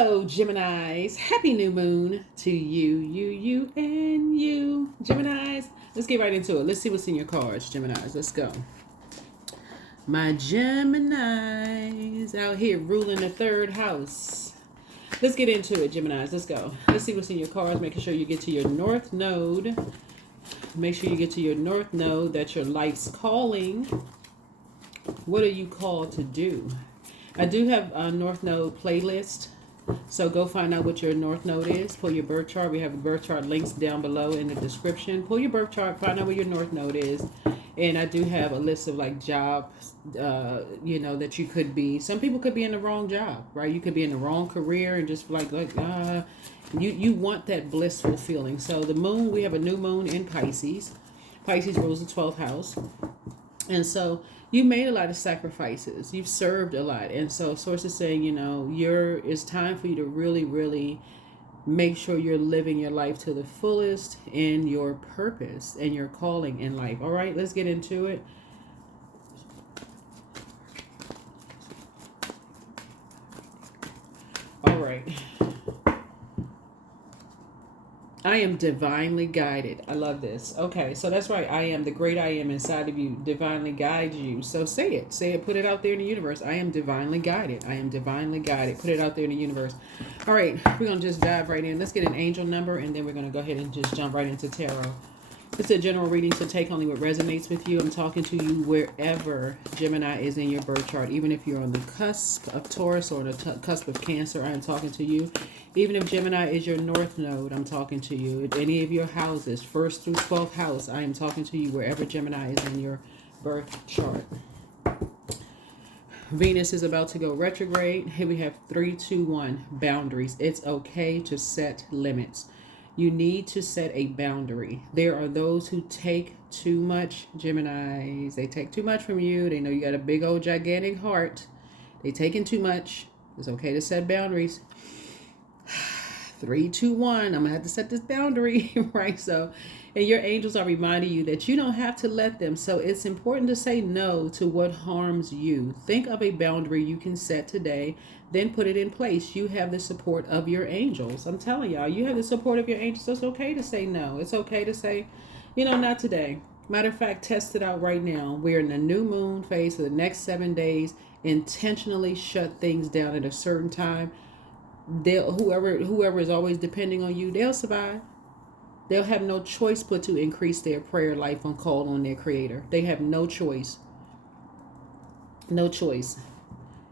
Hello, Geminis. Happy new moon to you, and you. Geminis, let's get right into it. Let's see what's in your cards, Geminis. Let's go. My Geminis out here ruling the third house. Let's get into it, Geminis. Let's go. Let's see what's in your cards, making sure you get to your North Node. Make sure you get to your North Node. That's your life's calling. What are you called to do? I do have a North Node playlist, so go find out what your North Node is. Pull your birth chart. We have birth chart links down below in the description. Pull your birth chart, find out where your North Node is. And I do have a list of like jobs, that you could be. Some people could be in the wrong job, right? You could be in the wrong career and just you want that blissful feeling. So the moon, we have a new moon in Pisces. Pisces rules the 12th house. And so you made a lot of sacrifices. You've served a lot. And so source is saying, it's time for you to really, really make sure you're living your life to the fullest in your purpose and your calling in life. All right, let's get into it. All right. I am divinely guided. I love this. Okay, so that's right. I am the great I am inside of you. Divinely guides you. So say it. Say it. Put it out there in the universe. I am divinely guided. I am divinely guided. Put it out there in the universe. All right, we're going to just dive right in. Let's get an angel number, and then we're going to go ahead and just jump right into tarot. It's a general reading, so take only what resonates with you. I'm talking to you wherever Gemini is in your birth chart. Even if you're on the cusp of Taurus or the cusp of Cancer, I am talking to you. Even if Gemini is your North Node, I'm talking to you. If any of your houses, 1st through 12th house, I am talking to you wherever Gemini is in your birth chart. Venus is about to go retrograde. Here we have 3, 2, 1, boundaries. It's okay to set limits. You need to set a boundary. There are those who take too much, Geminis. They take too much from you. They know you got a big old gigantic heart. They taking too much. It's okay to set boundaries. 3, 2, 1. I'm gonna have to set this boundary, right? So, and your angels are reminding you that you don't have to let them. So it's important to say no to what harms you. Think of a boundary you can set today, then put it in place. You have the support of your angels. I'm telling y'all, you have the support of your angels. So it's okay to say no. It's okay to say, not today. Matter of fact, test it out right now. We're in the new moon phase for the next 7 days. Intentionally shut things down at a certain time. Whoever is always depending on you, they'll survive. They'll have no choice but to increase their prayer life and call on their creator. They have no choice. No choice.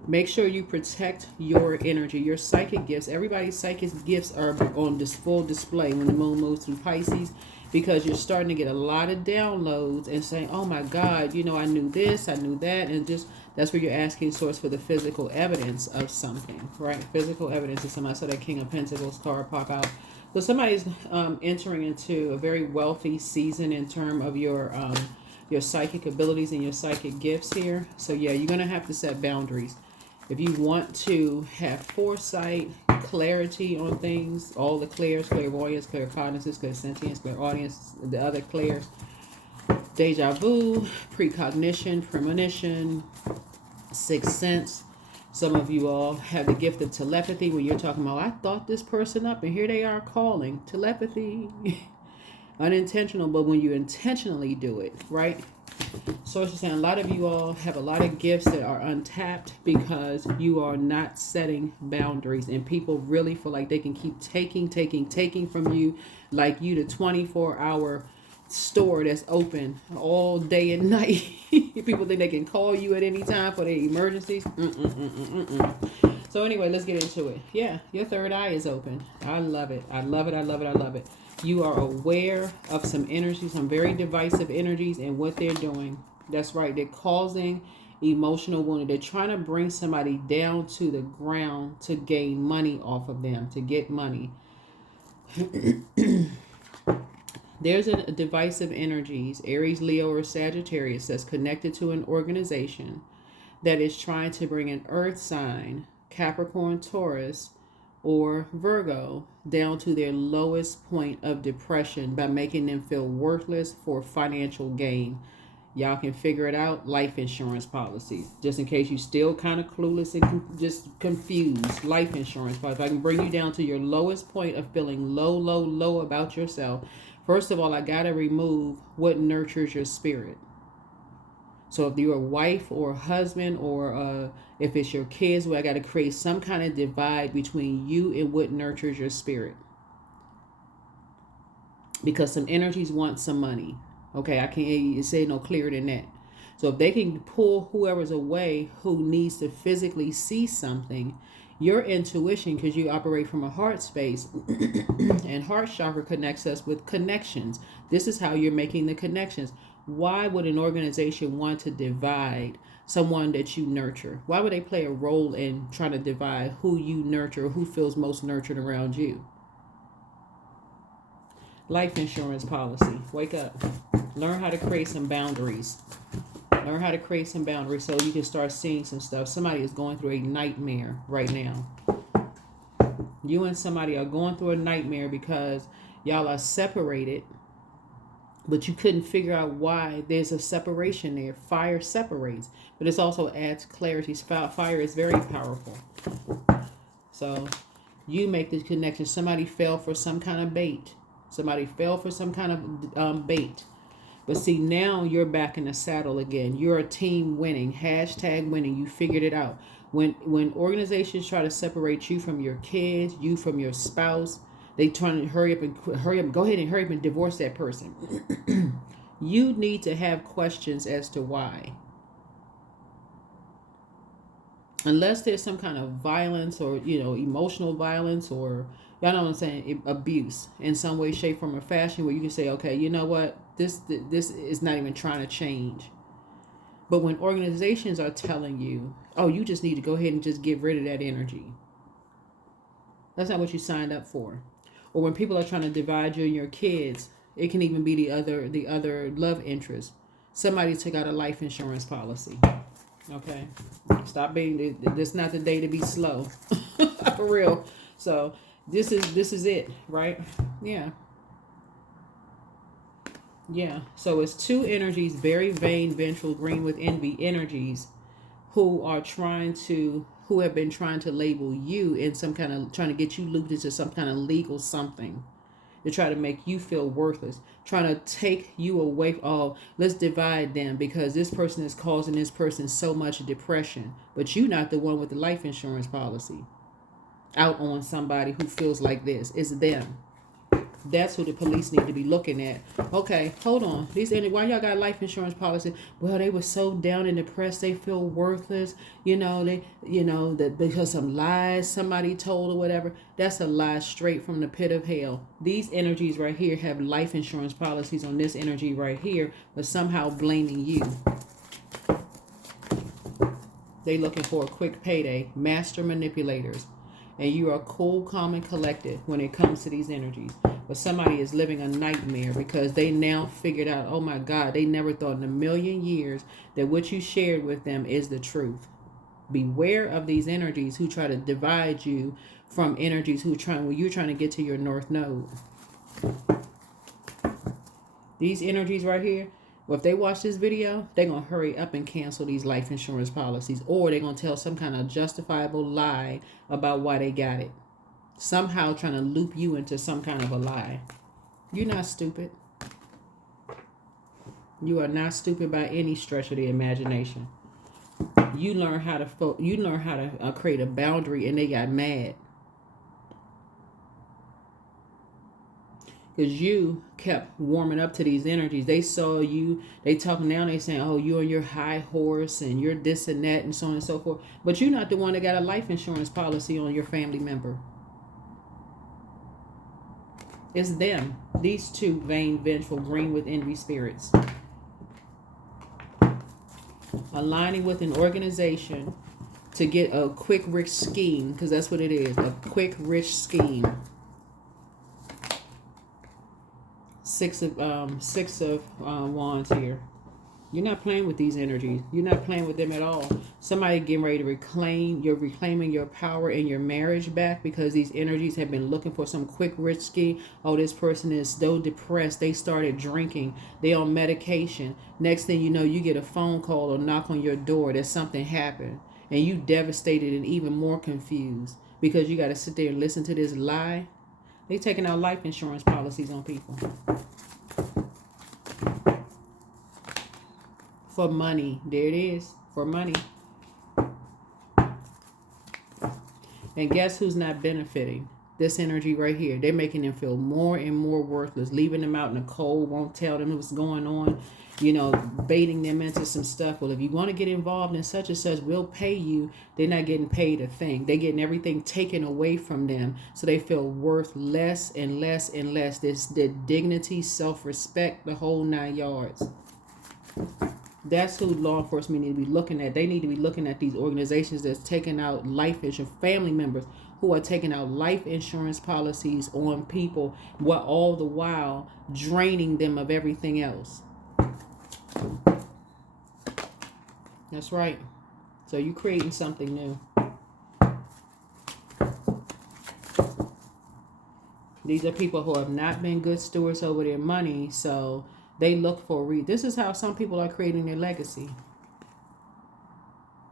Make sure you protect your energy, your psychic gifts. Everybody's psychic gifts are on this full display when the moon moves through Pisces, because you're starting to get a lot of downloads and saying, oh my God, I knew this, I knew that. And just that's where you're asking source for the physical evidence of something, right? Physical evidence of somebody. So that King of Pentacles card pop out. So somebody's entering into a very wealthy season in terms of your psychic abilities and your psychic gifts here. So yeah, you're going to have to set boundaries. If you want to have foresight, clarity on things, all the clairs, clairvoyance, claircognizance, clairsentience, clairaudience, the other clairs, deja vu, precognition, premonition, sixth sense. Some of you all have the gift of telepathy, where you're talking about, I thought this person up and here they are calling. Telepathy. Unintentional, but when you intentionally do it, right? Source is saying a lot of you all have a lot of gifts that are untapped because you are not setting boundaries, and people really feel like they can keep taking from you, like you the 24-hour store that's open all day and night. People think they can call you at any time for their emergencies. So anyway, let's get into it. Yeah, your third eye is open. I love it. I love it. I love it. I love it. You are aware of some energy, some very divisive energies, and what they're doing. That's right. They're causing emotional wounding. They're trying to bring somebody down to the ground to gain money off of them, to get money. There's a divisive energies, Aries, Leo, or Sagittarius, that's connected to an organization that is trying to bring an earth sign, Capricorn, Taurus, or Virgo, down to their lowest point of depression by making them feel worthless for financial gain. Y'all can figure it out. Life insurance policies. Just in case you still kind of clueless and just confused. Life insurance policy. If I can bring you down to your lowest point of feeling low about yourself. First of all, I got to remove what nurtures your spirit. So if you're a wife or a husband, or if it's your kids, well, I got to create some kind of divide between you and what nurtures your spirit. Because some energies want some money. Okay, I can't say no clearer than that. So if they can pull whoever's away who needs to physically see something, your intuition, because you operate from a heart space, and heart chakra connects us with connections. This is how you're making the connections. Why would an organization want to divide someone that you nurture? Why would they play a role in trying to divide who you nurture, who feels most nurtured around you? Life insurance policy. Wake up. Learn how to create some boundaries. Learn how to create some boundaries so you can start seeing some stuff. Somebody is going through a nightmare right now. You and somebody are going through a nightmare because y'all are separated, but you couldn't figure out why. There's a separation there. Fire separates, but it also adds clarity. Fire is very powerful. So you make the connection. Somebody fell for some kind of bait. Somebody fell for some kind of bait. But see, now you're back in the saddle again. You're a team winning. Hashtag winning. You figured it out. When organizations try to separate you from your kids, you from your spouse, they trying to hurry up, go ahead and hurry up and divorce that person. You need to have questions as to why. Unless there's some kind of violence or, emotional violence, or, y'all know what I'm saying, abuse in some way, shape, form, or fashion, where you can say, okay, you know what? This is not even trying to change. But when organizations are telling you, oh, you just need to go ahead and just get rid of that energy. That's not what you signed up for. Or when people are trying to divide you and your kids, it can even be the other love interest. Somebody took out a life insurance policy. Okay? Stop being, this is not the day to be slow. For real. So this is it, right? Yeah. Yeah, so it's two energies, very vain, vengeful, green with envy energies, who have been trying to label you in some kind of, trying to get you looped into some kind of legal something. To try to make you feel worthless, trying to take you away. Oh, let's divide them because this person is causing this person so much depression. But you're not the one with the life insurance policy out on somebody who feels like this. It's them. That's who the police need to be looking at. Okay, hold on. Why y'all got life insurance policy? Well, they were so down and depressed, they feel worthless. That because some lies somebody told or whatever. That's a lie straight from the pit of hell. These energies right here have life insurance policies on this energy right here, but somehow blaming you. They looking for a quick payday. Master manipulators. And you are cool, calm, and collected when it comes to these energies. But somebody is living a nightmare because they now figured out, oh my God, they never thought in a million years that what you shared with them is the truth. Beware of these energies who try to divide you from energies when you're trying to get to your north node. These energies right here, well, if they watch this video, they're going to hurry up and cancel these life insurance policies, or they're going to tell some kind of justifiable lie about why they got it. Somehow trying to loop you into some kind of a lie. You're not stupid. You are not stupid by any stretch of the imagination. You learn how to create a boundary, and they got mad. Because you kept warming up to these energies. They saw you. They talking now. They saying, oh, you're on your high horse and you're this and that and so on and so forth. But you're not the one that got a life insurance policy on your family member. It's them. These two vain, vengeful, green with envy spirits. Aligning with an organization to get a quick, rich scheme. Because that's what it is. A quick, rich scheme. Six of wands here. You're not playing with these energies. You're not playing with them at all. Somebody getting ready to reclaiming your power and your marriage back, because these energies have been looking for some quick, risky. Oh, this person is so depressed. They started drinking. They on medication. Next thing you know, you get a phone call or knock on your door that something happened. And you devastated and even more confused because you got to sit there and listen to this lie. They taking out life insurance policies on people. For money. There it is. For money. And guess who's not benefiting? This energy right here. They're making them feel more and more worthless. Leaving them out in the cold. Won't tell them what's going on. You know, baiting them into some stuff. Well, if you want to get involved in such and such, we'll pay you. They're not getting paid a thing. They're getting everything taken away from them. So they feel worth less and less and less. This their dignity, self-respect, the whole 9 yards. That's who law enforcement need to be looking at. They need to be looking at these organizations that's taking out life insurance, family members who are taking out life insurance policies on people, while all the while draining them of everything else. That's right. So you're creating something new. These are people who have not been good stewards over their money, so they look for this is how some people are creating their legacy.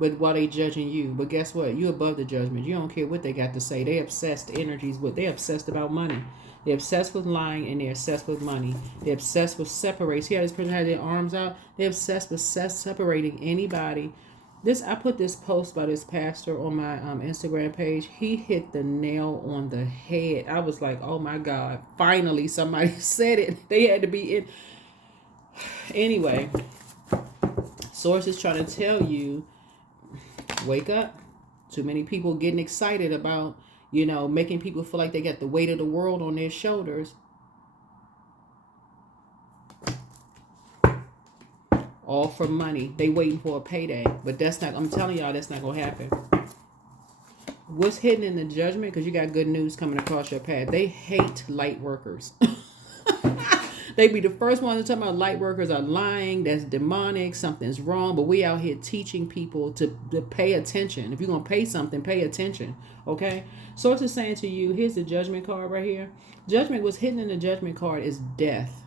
But while they judging you. But guess what? You above the judgment. You don't care what they got to say. They obsessed energies with. They're obsessed about money. They're obsessed with lying and they're obsessed with money. They're obsessed with separating. See how this person had their arms out? They're obsessed with separating anybody. I put this post by this pastor on my Instagram page. He hit the nail on the head. I was like, oh my God. Finally somebody said it. They had to be in. Anyway, source is trying to tell you, wake up. Too many people getting excited about, making people feel like they got the weight of the world on their shoulders. All for money. They waiting for a payday. But I'm telling y'all, that's not going to happen. What's hidden in the judgment? Because you got good news coming across your path. They hate light workers. They be the first ones to talk about light workers are lying. That's demonic. Something's wrong. But we out here teaching people to pay attention. If you're going to pay something, pay attention. Okay? Source is saying to you, here's the judgment card right here. Judgment, what's hidden in the judgment card is death.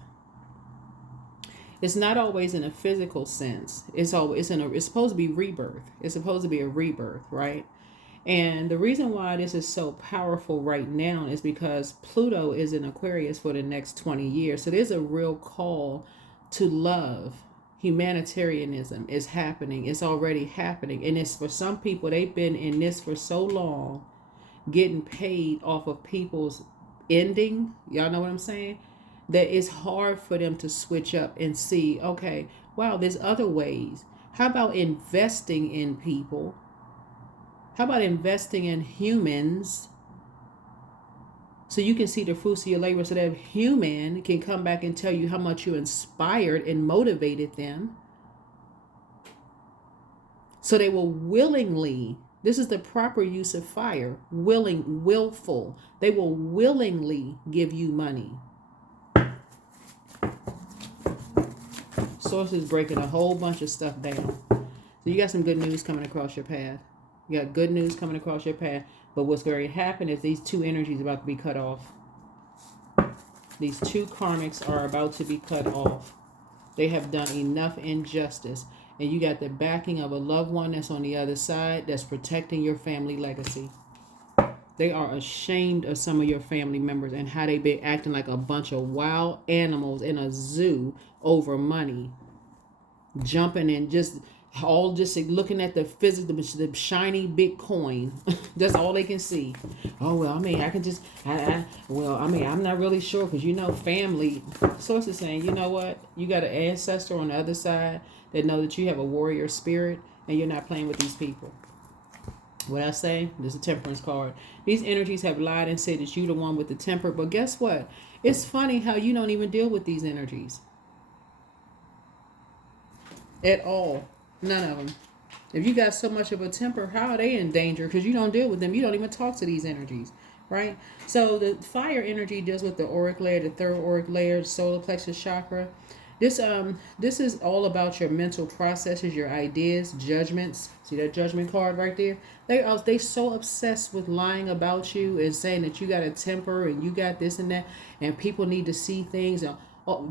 It's not always in a physical sense. It's supposed to be rebirth. It's supposed to be a rebirth, right? And the reason why this is so powerful right now is because Pluto is in Aquarius for the next 20 years. So there's a real call to love. Humanitarianism is happening. It's already happening. And it's for some people, they've been in this for so long, getting paid off of people's ending. Y'all know what I'm saying? That it's hard for them to switch up and see, okay, wow, there's other ways. How about investing in people? How about investing in humans so you can see the fruits of your labor, so that human can come back and tell you how much you inspired and motivated them? So they will willingly, this is the proper use of fire, willful. They will willingly give you money. Source is breaking a whole bunch of stuff down. So you got some good news coming across your path. You got good news coming across your path. But what's going to happen is these two energies are about to be cut off. These two karmics are about to be cut off. They have done enough injustice. And you got the backing of a loved one that's on the other side that's protecting your family legacy. They are ashamed of some of your family members and how they've been acting like a bunch of wild animals in a zoo over money. Jumping and just looking at the physics, the shiny Bitcoin. That's all they can see. Oh, well, I mean, I can just, I'm not really sure because, family. Source is saying, you know what? You got an ancestor on the other side that know that you have a warrior spirit and you're not playing with these people. What I say? This is a temperance card. These energies have lied and said that you're the one with the temper. But guess what? It's funny how you don't even deal with these energies. At all. None of them. If you got so much of a temper, how are they in danger? Because you don't deal with them. You don't even talk to these energies, right? So the fire energy deals with the auric layer, the third auric layer, the solar plexus chakra. This is all about your mental processes, your ideas, judgments. See that judgment card right there? They so obsessed with lying about you and saying that you got a temper and you got this and that, and people need to see things and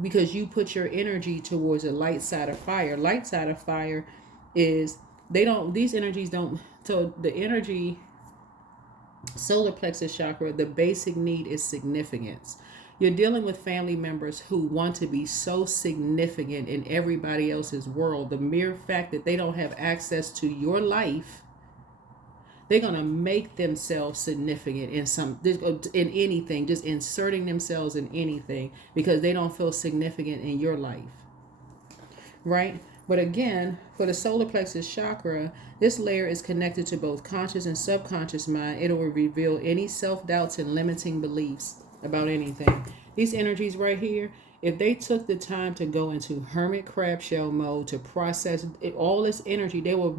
because you put your energy towards a light side of fire. Light side of fire is they don't these energies don't so the energy solar plexus chakra, the basic need is significance. You're dealing with family members who want to be so significant in everybody else's world. The mere fact that they don't have access to your life, they're going to make themselves significant in anything, just inserting themselves in anything because they don't feel significant in your life. Right? But again, for the solar plexus chakra, this layer is connected to both conscious and subconscious mind. It will reveal any self-doubts and limiting beliefs about anything. These energies right here, if they took the time to go into hermit crab shell mode to process all this energy, they will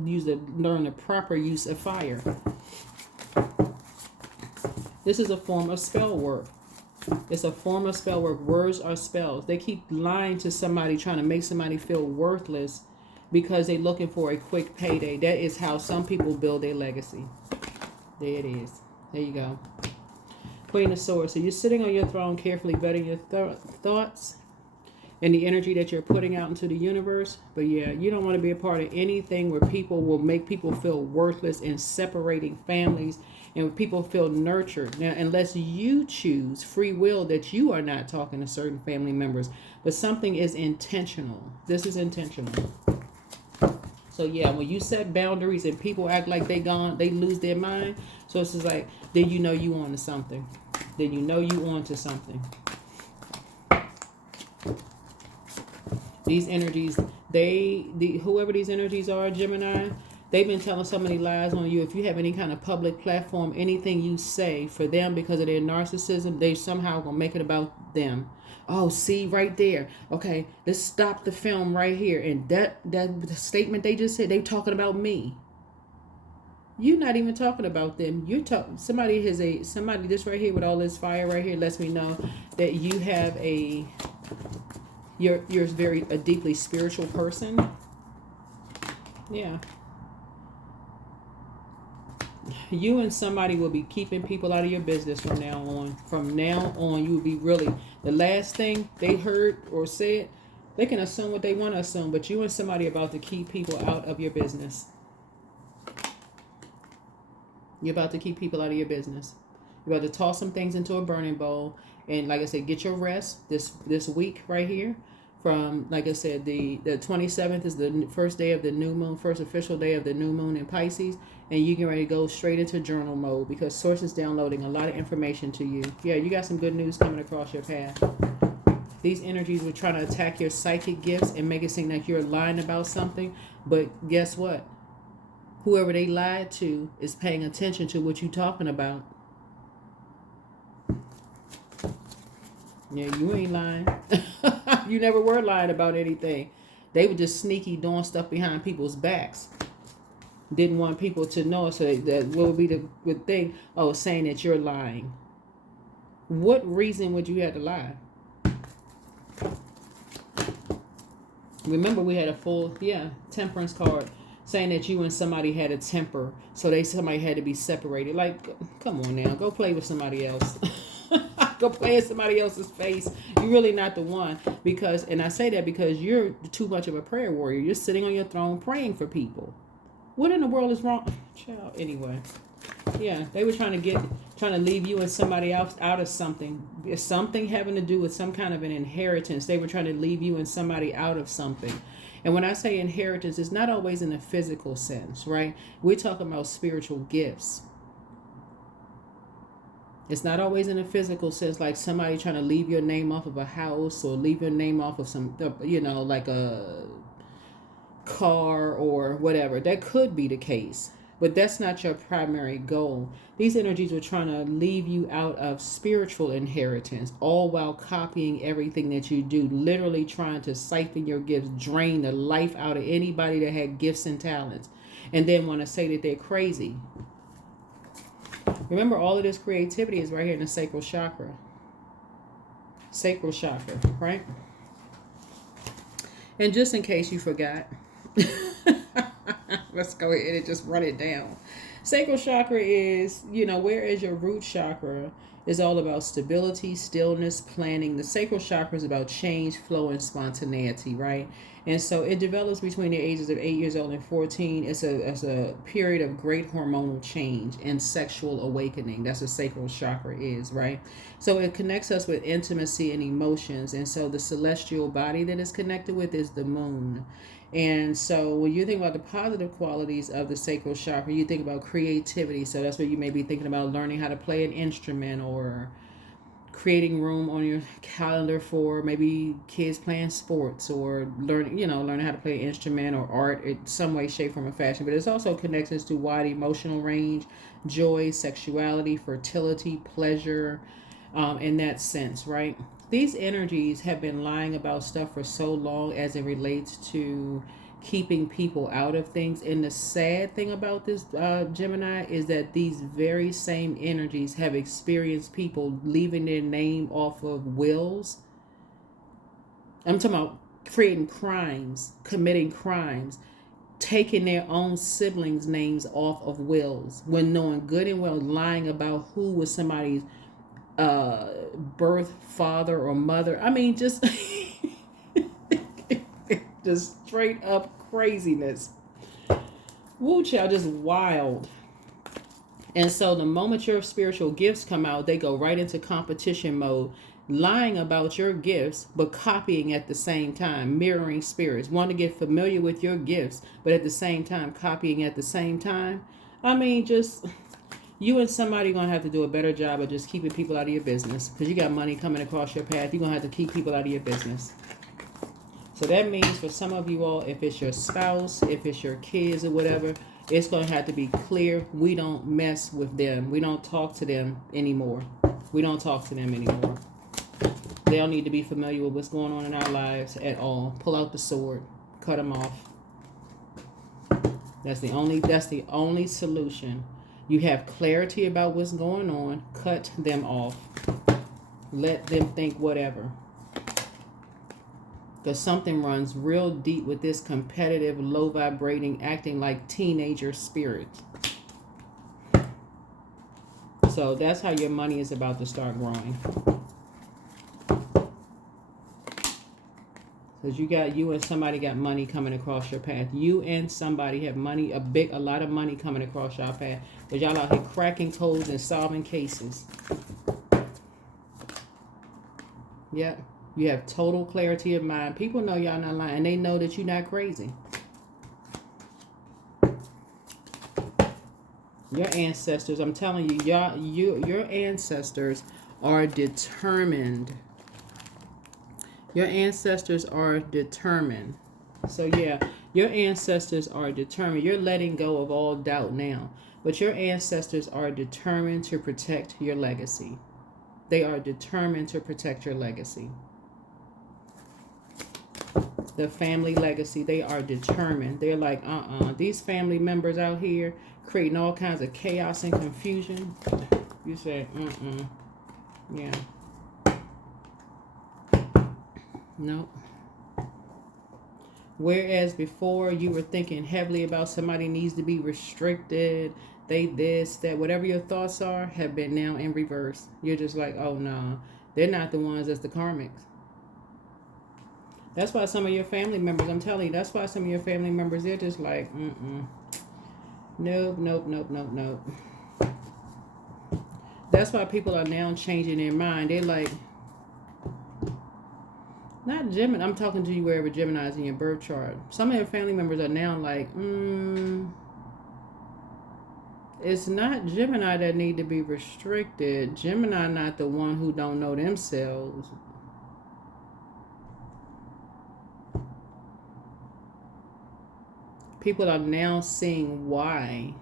learn the proper use of fire. This is a form of spell work. It's a form of spell work. Words are spells. They keep lying to somebody, trying to make somebody feel worthless because they're looking for a quick payday. That is how some people build their legacy. There it is. There you go. Queen of Swords. So you're sitting on your throne, carefully vetting your thoughts and the energy that you're putting out into the universe. But yeah, you don't want to be a part of anything where people will make people feel worthless and separating families and people feel nurtured. Now, unless you choose free will that you are not talking to certain family members, but something is intentional. This is intentional. So yeah, when you set boundaries and people act like they lose their mind. So it's just like, then you know you on to something. Then you know you on to something. These energies, whoever these energies are, Gemini, they've been telling so many lies on you. If you have any kind of public platform, anything you say for them because of their narcissism, they somehow gonna make it about them. Oh, see right there. Okay, let's stop the film right here. And that statement they just said, they talking about me. You're not even talking about them. You're talking somebody this right here with all this fire right here lets me know that you have you're a deeply spiritual person. Yeah. You and somebody will be keeping people out of your business from now on. From now on, you will be really, the last thing they heard or said, they can assume what they want to assume, but you and somebody about to keep people out of your business. You're about to keep people out of your business. You're about to toss some things into a burning bowl. And like I said, get your rest this week right here. From, like I said, the 27th is the first day of the new moon, first official day of the new moon in Pisces. And you get ready to go straight into journal mode because Source is downloading a lot of information to you. Yeah, you got some good news coming across your path. These energies were trying to attack your psychic gifts and make it seem like you're lying about something. But guess what? Whoever they lied to is paying attention to what you're talking about. Yeah, you ain't lying. You never were lying about anything. They were just sneaky doing stuff behind people's backs. Didn't want people to know. So that what would be the good thing? Oh, saying that you're lying. What reason would you have to lie? Remember, we had a full, temperance card saying that you and somebody had a temper. So somebody had to be separated. Like, come on now. Go play with somebody else. Go play in somebody else's face. You're really not the one. And I say that because you're too much of a prayer warrior. You're sitting on your throne praying for people. What in the world is wrong? Child, anyway. Yeah, they were trying to leave you and somebody else out of something. Something having to do with some kind of an inheritance. They were trying to leave you and somebody out of something. And when I say inheritance, it's not always in a physical sense, right? We're talking about spiritual gifts. It's not always in a physical sense, like somebody trying to leave your name off of a house or leave your name off of some, like a car or whatever. That could be the case, but that's not your primary goal. These energies are trying to leave you out of spiritual inheritance, all while copying everything that you do, literally trying to siphon your gifts, drain the life out of anybody that had gifts and talents, and then want to say that they're crazy. Remember, all of this creativity is right here in the sacral chakra. Sacral chakra, right? And just in case you forgot, let's go ahead and just run it down. Sacral chakra is, whereas your root chakra is all about stability, stillness, planning. The sacral chakra is about change, flow, and spontaneity, right? And so it develops between the ages of 8 years old and 14. It's a period of great hormonal change and sexual awakening. That's what sacral chakra is, right? So it connects us with intimacy and emotions. And so the celestial body that is connected with is the moon. And so when you think about the positive qualities of the sacral chakra, you think about creativity. So that's what you may be thinking about, learning how to play an instrument, or creating room on your calendar for maybe kids playing sports, or learning how to play an instrument or art in some way, shape, form, or fashion. But it's also connections to wide emotional range, joy, sexuality, fertility, pleasure, in that sense, right? These energies have been lying about stuff for so long as it relates to keeping people out of things. And the sad thing about this, Gemini, is that these very same energies have experienced people leaving their name off of wills. I'm talking about creating crimes, committing crimes, taking their own siblings' names off of wills, when knowing good and well, lying about who was somebody's birth father or mother. I mean, just just straight up craziness. Woo, child, just wild. And so the moment your spiritual gifts come out, they go right into competition mode, lying about your gifts, but copying at the same time, mirroring spirits, want to get familiar with your gifts, but at the same time, copying at the same time. I mean, just you and somebody going to have to do a better job of just keeping people out of your business, because you got money coming across your path. You're going to have to keep people out of your business. So that means for some of you all, if it's your spouse, if it's your kids or whatever, it's going to have to be clear. We don't mess with them. We don't talk to them anymore. We don't talk to them anymore. They don't need to be familiar with what's going on in our lives at all. Pull out the sword. Cut them off. That's the only solution. You have clarity about what's going on. Cut them off. Let them think whatever. Because something runs real deep with this competitive, low vibrating, acting like teenager spirit. So that's how your money is about to start growing. Because you and somebody got money coming across your path. You and somebody have money, a lot of money coming across your path. But y'all out here cracking codes and solving cases. Yep. You have total clarity of mind. People know y'all not lying. They know that you're not crazy. Your ancestors, I'm telling you, your ancestors are determined. Your ancestors are determined. So yeah, your ancestors are determined. You're letting go of all doubt now. But your ancestors are determined to protect your legacy. They are determined to protect your legacy. The family legacy, they are determined. They're like, these family members out here creating all kinds of chaos and confusion. You say, yeah. Nope. Whereas before you were thinking heavily about somebody needs to be restricted, they this, that, whatever your thoughts are, have been now in reverse. You're just like, oh no, they're not the ones that's the karmics. That's why some of your family members, I'm telling you, that's why some of your family members, they're just like, nope. That's why people are now changing their mind. They're like, not Gemini, I'm talking to you wherever Gemini is in your birth chart. Some of your family members are now like, it's not Gemini that need to be restricted. Gemini not the one who don't know themselves. People are now seeing why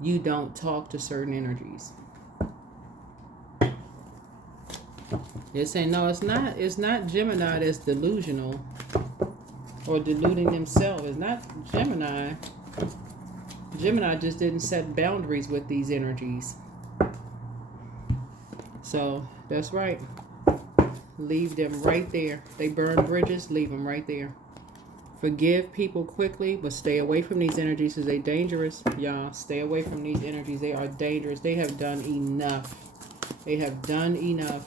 you don't talk to certain energies. They're saying, no, it's not Gemini that's delusional or deluding themselves. It's not Gemini. Gemini just didn't set boundaries with these energies. So that's right. Leave them right there. They burn bridges, leave them right there. Forgive people quickly, but stay away from these energies because they're dangerous. Y'all, stay away from these energies. They are dangerous. They have done enough. They have done enough.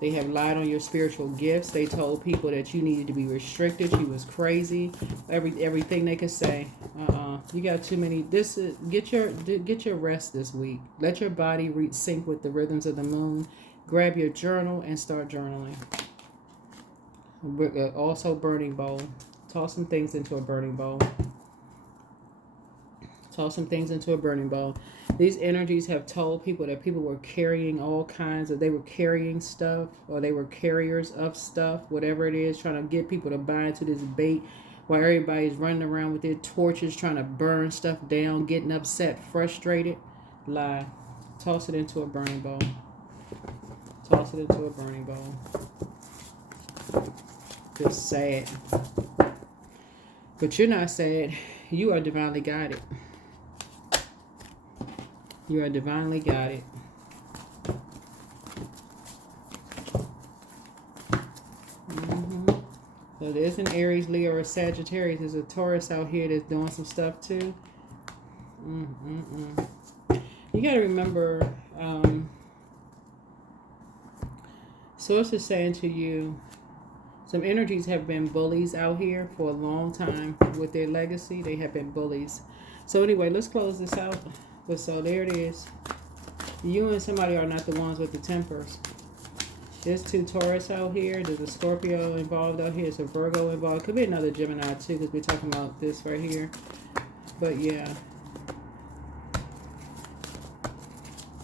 They have lied on your spiritual gifts. They told people that you needed to be restricted. You was crazy. Everything they could say. You got too many. Get your rest this week. Let your body sync with the rhythms of the moon. Grab your journal and start journaling. Also, burning bowl. Toss some things into a burning bowl. Toss some things into a burning bowl. These energies have told people that people were carrying all kinds of, they were carrying stuff, or they were carriers of stuff, whatever it is, trying to get people to buy into this bait while everybody's running around with their torches trying to burn stuff down, getting upset, frustrated. Lie. Toss it into a burning bowl. Toss it into a burning bowl. Just sad. But you're not sad. You are divinely guided. You are divinely guided. So there's an Aries, Leo, or Sagittarius. There's a Taurus out here that's doing some stuff too. You got to remember, Source is saying to you, some energies have been bullies out here for a long time with their legacy. They have been bullies. So anyway, let's close this out. But so there it is. You and somebody are not the ones with the tempers. There's two Taurus out here. There's a Scorpio involved out here. There's a Virgo involved. Could be another Gemini too, because we're talking about this right here. But yeah.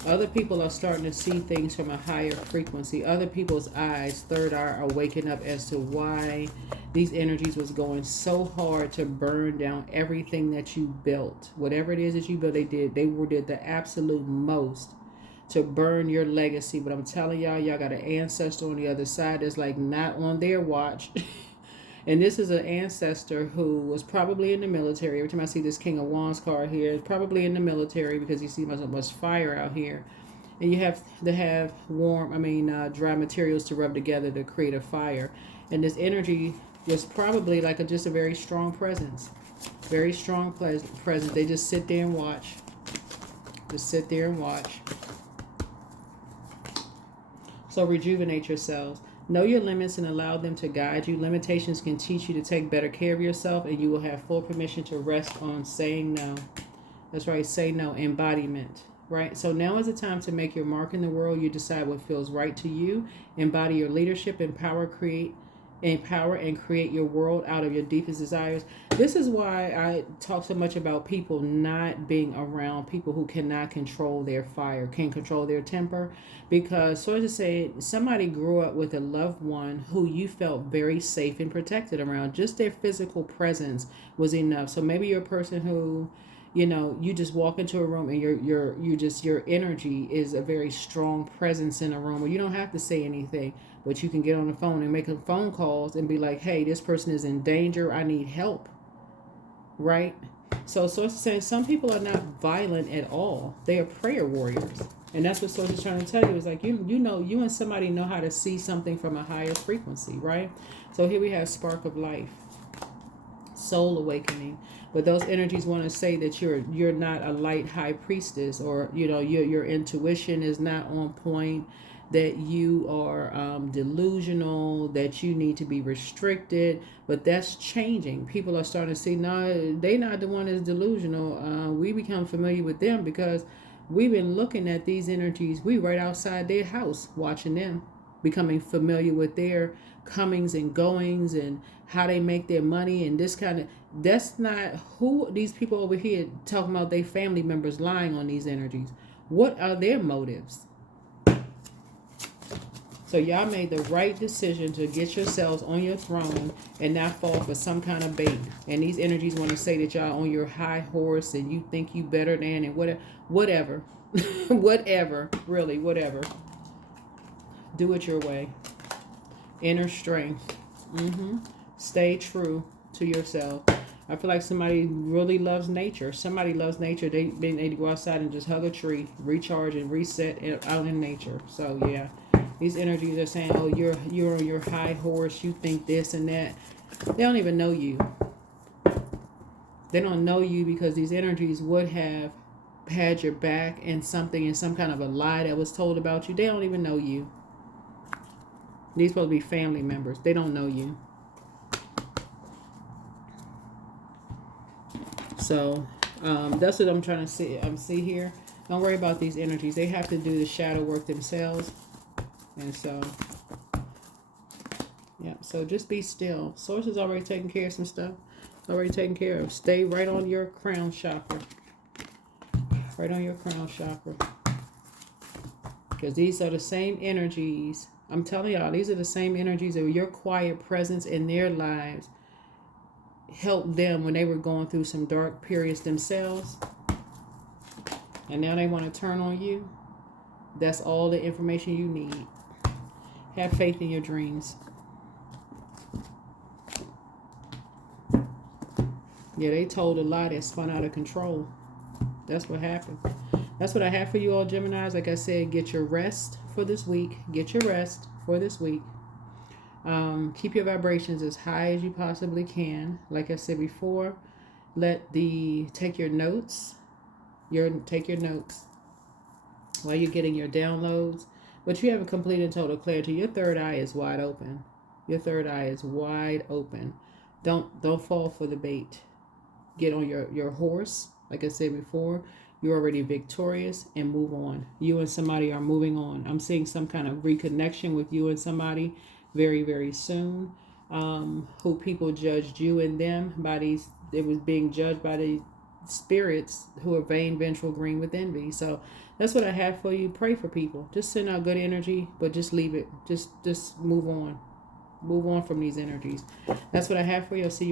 Other people are starting to see things from a higher frequency. Other people's eyes, third eye, are waking up as to why these energies was going so hard to burn down everything that you built. Whatever it is that you built, they did the absolute most to burn your legacy. But I'm telling y'all got an ancestor on the other side that's like not on their watch. And this is an ancestor who was probably in the military. Every time I see this King of Wands card here, it's probably in the military because you see much fire out here. And you have to have dry materials to rub together to create a fire. And this energy was probably like just a very strong presence. Very strong presence. They just sit there and watch. Just sit there and watch. So rejuvenate yourselves. Know your limits and allow them to guide you. Limitations can teach you to take better care of yourself, and you will have full permission to rest on saying no. That's right, say no. Embodiment, right? So now is the time to make your mark in the world. You decide what feels right to you. Embody your leadership, empower and create your world out of your deepest desires. This is why I talk so much about people not being around people who cannot control their fire, can't control their temper. Because, so to say, somebody grew up with a loved one who you felt very safe and protected around. Just their physical presence was enough. So maybe you're a person who, you just walk into a room and your energy is a very strong presence in a room where you don't have to say anything, but you can get on the phone and make phone calls and be like, hey, this person is in danger. I need help. Right? So Source is saying some people are not violent at all. They are prayer warriors. And that's what Source is trying to tell you. Is like, you and somebody know how to see something from a higher frequency, right? So here we have spark of life, soul awakening. But those energies want to say that you're not a light high priestess, or your intuition is not on point, that you are delusional, that you need to be restricted. But that's changing. People are starting to see, no, they not the one that's delusional. We become familiar with them because we've been looking at these energies. We right outside their house watching them, becoming familiar with their comings and goings and how they make their money and this kind of. That's not who these people over here talking about. They family members lying on these energies. What are their motives? So y'all made the right decision to get yourselves on your throne and not fall for some kind of bait. And these energies want to say that y'all on your high horse and you think you better than and whatever. Whatever. Really, whatever. Do it your way. Inner strength. Stay true to yourself. I feel like somebody really loves nature. Somebody loves nature. They go outside and just hug a tree, recharge and reset out in nature. So yeah. These energies are saying, oh, you're on your high horse. You think this and that. They don't even know you. They don't know you because these energies would have had your back in something, in some kind of a lie that was told about you. They don't even know you. These supposed to be family members. They don't know you. So that's what I'm trying to see here. Don't worry about these energies. They have to do the shadow work themselves. And so, yeah. So just be still. Source is already taking care of some stuff. Already taken care of. Stay right on your crown chakra. Right on your crown chakra. Because these are the same energies. I'm telling y'all, these are the same energies that your quiet presence in their lives helped them when they were going through some dark periods themselves. And now they want to turn on you. That's all the information you need. Have faith in your dreams. Yeah, they told a lie that spun out of control. That's what happened. That's what I have for you all, Geminis. Like I said, get your rest for this week. Get your rest for this week. Keep your vibrations as high as you possibly can. Like I said before, take your notes. Take your notes while you're getting your downloads. But you have a complete and total clarity. Your third eye is wide open. Your third eye is wide open. Don't fall for the bait. Get on your horse. Like I said before, you're already victorious, and move on. You and somebody are moving on. I'm seeing some kind of reconnection with you and somebody very, very soon. Who people judged you and them by these. It was being judged by the spirits who are vain, vengeful, green with envy. So that's what I have for you. Pray for people. Just send out good energy, but just leave it. Just move on. Move on from these energies. That's what I have for you. I'll see you.